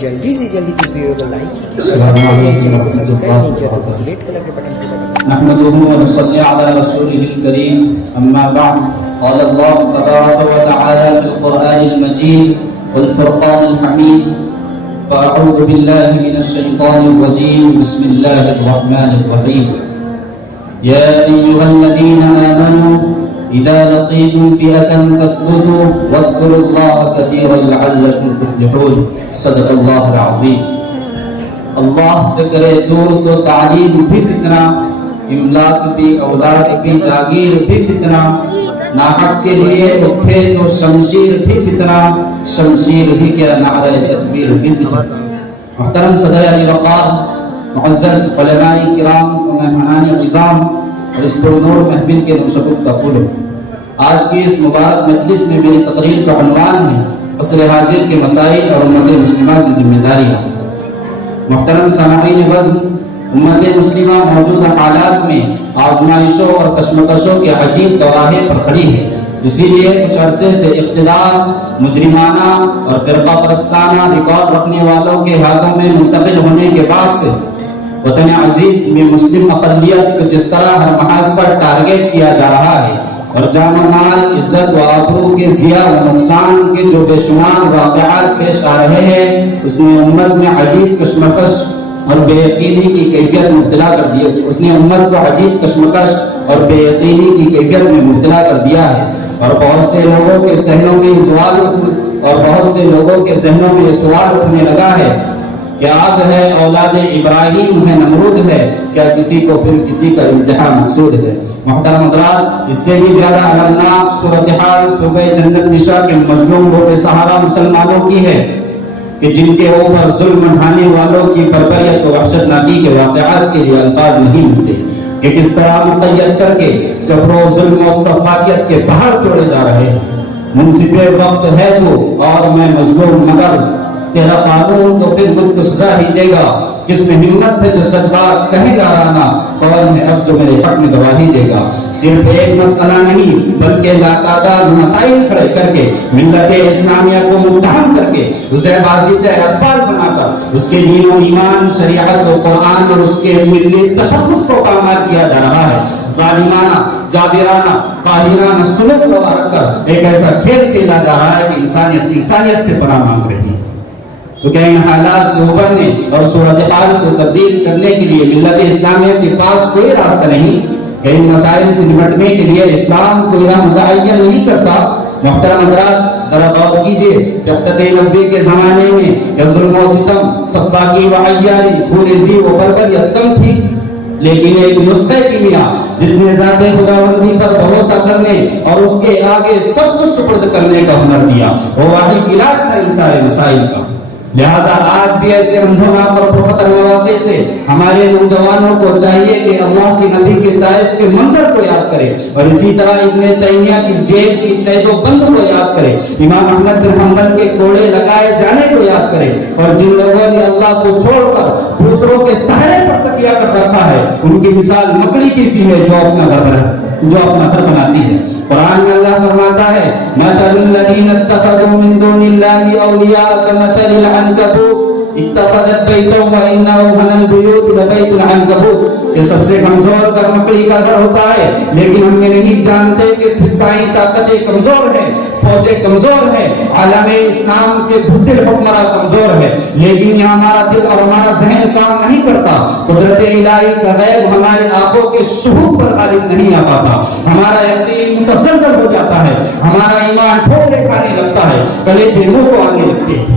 جلدی سے جلدی اس ویڈیو کو لائک کیجیے، چینل کو سبسکرائب نہیں کیا تو بس ریڈ کلر کے بٹن پہ دبائیے۔ نحمده ونصلي على رسوله الكريم أما بعد قال الله تبارك وتعالى في القرآن المجيد والفرقان الحميد فأعوذ بالله من الشيطان الرجيم بسم الله الرحمن الرحيم يا أيها الذين آمنوا إذا لقيتم فئة فاثبتوا واذكروا الله كثيرا لعلكم تفلحون صدق الله العظيم۔ اللہ سے کرے دور تو تعلیم بھی فتنہ، املاک بھی اولاد بھی جاگیر بھی فتنہ، ناحق کے لیے اٹھے تو شمشیر بھی فتنہ، شمشیر بھی کیا نعرہ تکبیر بھی فتنہ۔ محترم صدر علی وقار، معزز علماء کرام و مہمانان عظام اور اس پرنور محفل کے نوشگف کا پھول، آج کی اس مبارک مجلس میں میری تقریر کا عنوان ہے عصر حاضر کے مسائل اور امت مسلمہ کی ذمہ داریاں۔ محترم سامعین وزن، امت مسلمہ موجودہ حالات میں آزمائشوں اور کشمکشوں کے عجیب دواہے پر کھڑی ہے، اسی لیے کچھ عرصے سے اقتدار مجرمانہ اور فرقہ پرستانہ ریکارڈ رکھنے والوں کے ہاتھوں میں منتقل ہونے کے بعد سے وطن عزیز میں مسلم اقلیت کو جس طرح ہر محاذ پر ٹارگٹ کیا جا رہا ہے اور جان و مال، عزت و آبرو کے ضیاع و نقصان کے جو بے شمار واقعات پیش آ رہے ہیں، اس نے امت میں عجیب کشمکش اور بے یقینی کی کیفیت مبتلا کر دی ہے۔ اس نے امت کو عجیب کشمکش اور بے یقینی کی کیفیت میں مبتلا کر دیا ہے اور بہت سے لوگوں کے ذہنوں میں یہ سوال اٹھنے لگا ہے کہ اب ہے اولاد ابراہیم ہے نمرود ہے، کیا کسی کو پھر کسی کا امتحان مقصود ہے؟ محترم حضرات، اس سے بھی زیادہ المناک صورتحال صوبہ جنت نشا کے مظلوم و بے سہارا مسلمانوں کی ہے کہ جن کے اوپر ظلم ڈھانے والوں کی بربریت و وحشتناکی کے واقعات کے لیے الفاظ نہیں ملتے کہ کس طرح مقید کر کے جبر و ظلم و سفاکیت کے پہاڑ توڑے جا رہے ہیں۔ منصف وقت ہے تو اور میں مظلوم مگر تیرا قانون تو پھر مجھ کو سزا ہی دے گا، کس میں ہمت ہے جو سچ بات کہے گا رانا، کون ہے اب جو میرے حق میں گواہی دے گا؟ صرف ایک مسئلہ نہیں بلکہ لاتعداد مسائل کھڑے کر کے ملت اسلامیہ کو متہم کر کے اسے بازیچہ اطفال بنا کر اس کے دین و ایمان، شریعت و قرآن اور اس کے ملی تشخص کو کامات کیا جا رہا ہے۔ ظالمانہ، جابرانہ، قاہرانہ سلوک کو رکھ کر ایک ایسا کھیل کھیلا جا رہا ہے کہ انسانیت سے پناہ مانگ رہی ہے۔ تو کیا ان حالات سے ابھرنے اور صورتحال کو تبدیل کرنے کے لیے ملت اسلامیہ کے پاس کوئی راستہ نہیں؟ کہ ان مسائل سے نمٹنے کے لیے اسلام کوئی راہ متعین نہیں کرتا؟ محترم حضرات، ذرا غور کیجئے، وقت نبوی کے زمانے میں ظلم و ستم، سفاکی و عیاری، خونریزی و بربریت کم تھی، لیکن ایک نسخہ کیمیا جس نے ذات خداوندی پر بھروسہ کرنے اور اس کے آگے سب کچھ سپرد کرنے کا ہنر دیا، وہ واحد علاج تھا ان سارے مسائل کا۔ لہذا آج بھی ایسے اندھونا پر خطر مواقع سے ہمارے نوجوانوں کو چاہیے کہ اللہ کے نبی کے طائف کے منظر کو یاد کرے اور اسی طرح ابن تیمیہ کی جیل کی قید و بند کو یاد کرے، امام احمد بن حنبل کے کوڑے لگائے جانے کو یاد کرے، اور جن لوگوں نے اللہ کو چھوڑ کر دوسروں کے سہارے پر تکیہ کر رکھا ہے ان کی مثال مکڑی کی سی ہے جو اپنا گھر بناتی ہے۔ قرآن میں اللہ فرماتا ہے مثل الذین اتخذوا من دون اللہ اولیاء کمثل العنکبوت اتخذت بیتا وان اوہن البیوت لبیت العنکبوت، کہ سب سے کمزور گھر مکڑی کا گھر ہوتا ہے، لیکن ہم یہ نہیں جانتے کہ فسطائی طاقتیں کمزور ہیں، فوجیں کمزور ہیں، عالم اسلام کے بزدل حکمراں کمزور ہے، لیکن یہ ہمارا دل اور ہمارا ذہن کام نہیں کرتا۔ قدرت الہی کا غیب ہمارے آنکھوں کے شہود پر غالب نہیں آ پاتا، ہمارا یقین متزلزل ہو جاتا ہے، ہمارا ایمان ٹھوکریں کھانے لگتا ہے، کلیجے منہ کو آنے لگتے ہیں۔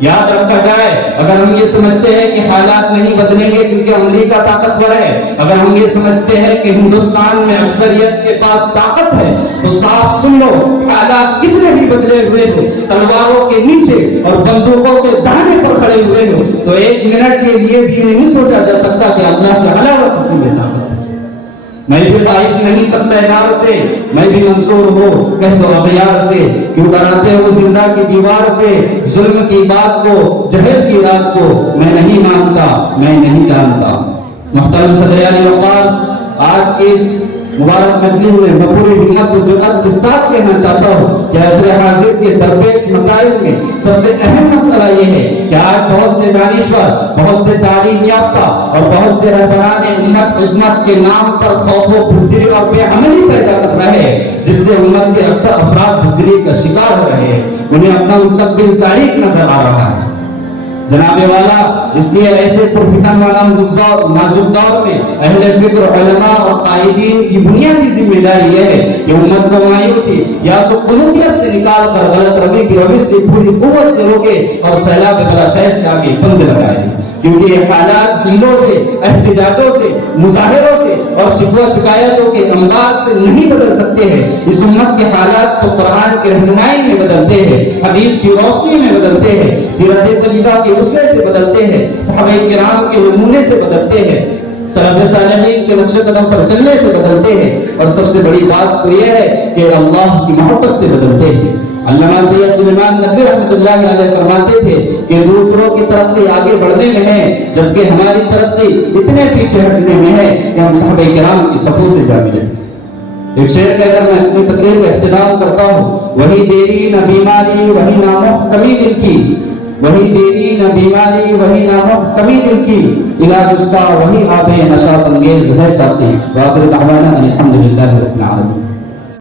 یاد رکھا جائے، اگر ہم یہ سمجھتے ہیں کہ حالات نہیں بدلیں گے کیونکہ امریکہ طاقتور ہے، اگر ہم یہ سمجھتے ہیں کہ ہندوستان میں اکثریت کے پاس طاقت ہے، تو صاف سن لو، حالات کتنے بھی بدلے ہوئے ہو، تلواروں کے نیچے اور بندوقوں کے دانے پر کھڑے ہوئے ہو، تو ایک منٹ کے لیے بھی نہیں سوچا جا سکتا کہ اللہ کے علاوہ کسی میں طاقت ہے۔ میں بھی خائف نہیں تختہ نار سے، میں بھی منصور ہوں کہہ دو اغیار سے، کیوں ڈراتے ہو زندہ کی دیوار سے، ظلم کی بات کو، جہل کی رات کو، میں نہیں مانتا، میں نہیں جانتا۔ محترم صدر علی وقار، آج کے اس مبارک مجلس میں میں پوری ہمت و جرأت کے ساتھ کہنا چاہتا ہوں کہ عصر حاضر کے درپیش مسائل میں سب سے اہم مسئلہ یہ ہے کہ آج بہت سے دانشور، بہت سے تعلیم یافتہ اور بہت سے رہبران امت خدمت کے نام پر خوف و بزدلی اور بے عملی پیدا کر رہے ہیں، جس سے امت کے اکثر افراد بزدلی کا شکار ہو رہے ہیں، انہیں اپنا مستقبل تاریک نظر آ رہا ہے۔ جناب والا، اس لیے ایسے پرفتن والا نازک دور میں اہل فکر، علماء اور قائدین کی بنیادی ذمہ داری یہ ہے کہ امت کو مایوسی یا قنوطیت سے نکال کر غلط روی کی روش سے پوری قوت سے روکے اور سیلاب بلاخیز کے آگے بند لگائے، کیونکہ یہ حالات حیلوں سے، احتجاجوں سے، مظاہروں سے اور شکوہ شکایتوں کے انبار سے نہیں بدل سکتے ہیں۔ اس امت کے حالات تو قرآن کی رہنمائی میں بدلتے ہیں، حدیث کی روشنی میں بدلتے ہیں، سیرت طیبہ کے اسوے سے بدلتے ہیں، صحابہ کرام کے نمونے سے بدلتے ہیں، سلف صالحین کے نقش قدم پر چلنے سے بدلتے ہیں، اور سب سے بڑی بات تو یہ ہے کہ اللہ کی محبت سے بدلتے ہیں۔ علامہ سید سلیمان ندوی رحمۃ اللہ علیہ فرماتے تھے کہ دوسروں کی ترقی آگے بڑھنے میں ہے، جبکہ ہماری ترقی اتنے پیچھے ہٹنے میں ہے کہ ہم صحابہ کرام کی صفوں سے جا ملیں۔ ایک شعر کہہ کر میں اپنی تقریر کا اختتام کرتا ہوں: وہی دیری نہ بیماری، وہی نامحکمی دل کی، وہی دیری نہ بیماری، وہی نامحکمی دل کی، علاج اس کا وہی آب نشاط انگیز ہے ساتھی۔ وآخر دعوانا الحمدللہ رب العالمین۔